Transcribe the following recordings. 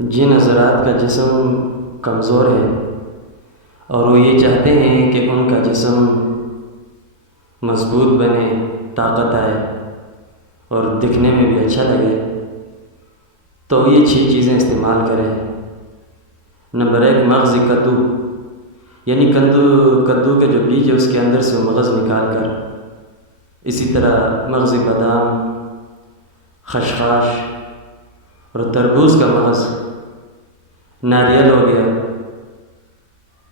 جن حضرات کا جسم کمزور ہے اور وہ یہ چاہتے ہیں کہ ان کا جسم مضبوط بنے، طاقت آئے اور دکھنے میں بھی اچھا لگے، تو یہ 6 چیزیں استعمال کریں۔ نمبر 1، مغز کدو، یعنی کدو کے جو بیج ہے اس کے اندر سے وہ مغز نکال کر، اسی طرح مغز بادام، خشخاش اور تربوز کا مغز، ناریل ہو گیا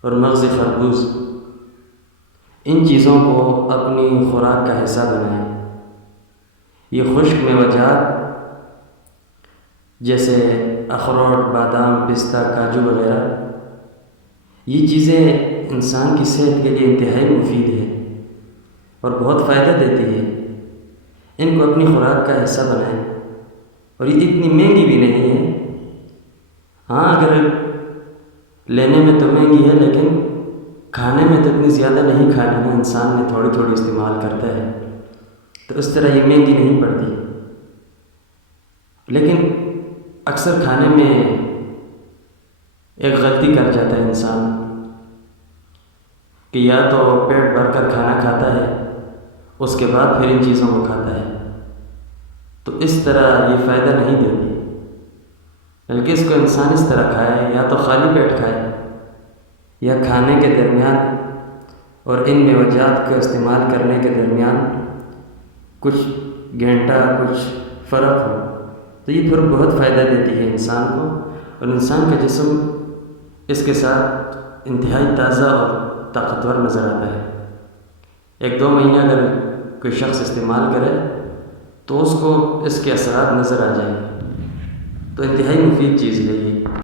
اور مغز خربوز، ان چیزوں کو اپنی خوراک کا حصہ بنائیں۔ یہ خشک میوجات جیسے اخروٹ، بادام، پستہ، کاجو وغیرہ، یہ چیزیں انسان کی صحت کے لیے انتہائی مفید ہے اور بہت فائدہ دیتی ہے۔ ان کو اپنی خوراک کا حصہ بنائیں، اور یہ اتنی مہنگی بھی نہیں ہے۔ ہاں، اگر لینے میں تو مہنگی ہے، لیکن کھانے میں تو اتنی زیادہ نہیں کھانی ہے، انسان نے تھوڑی تھوڑی استعمال کرتا ہے، تو اس طرح یہ مہنگی نہیں پڑتی۔ لیکن اکثر کھانے میں ایک غلطی کر جاتا ہے انسان کہ یا تو پیٹ بھر کر کھانا کھاتا ہے، اس کے بعد پھر ان چیزوں کو کھاتا ہے، تو اس طرح یہ فائدہ نہیں دیتی، بلکہ اس کو انسان اس طرح کھائے، یا تو خالی پیٹ کھائے یا کھانے کے درمیان اور ان میوجات کو استعمال کرنے کے درمیان کچھ گھنٹہ کچھ فرق ہو، تو یہ پھر بہت فائدہ دیتی ہے انسان کو، اور انسان کا جسم اس کے ساتھ انتہائی تازہ اور طاقتور نظر آتا ہے۔ 1-2 مہینہ اگر کوئی شخص استعمال کرے تو اس کو اس کے اثرات نظر آ جائیں، تو انتہائی مفید چیز ہے یہ۔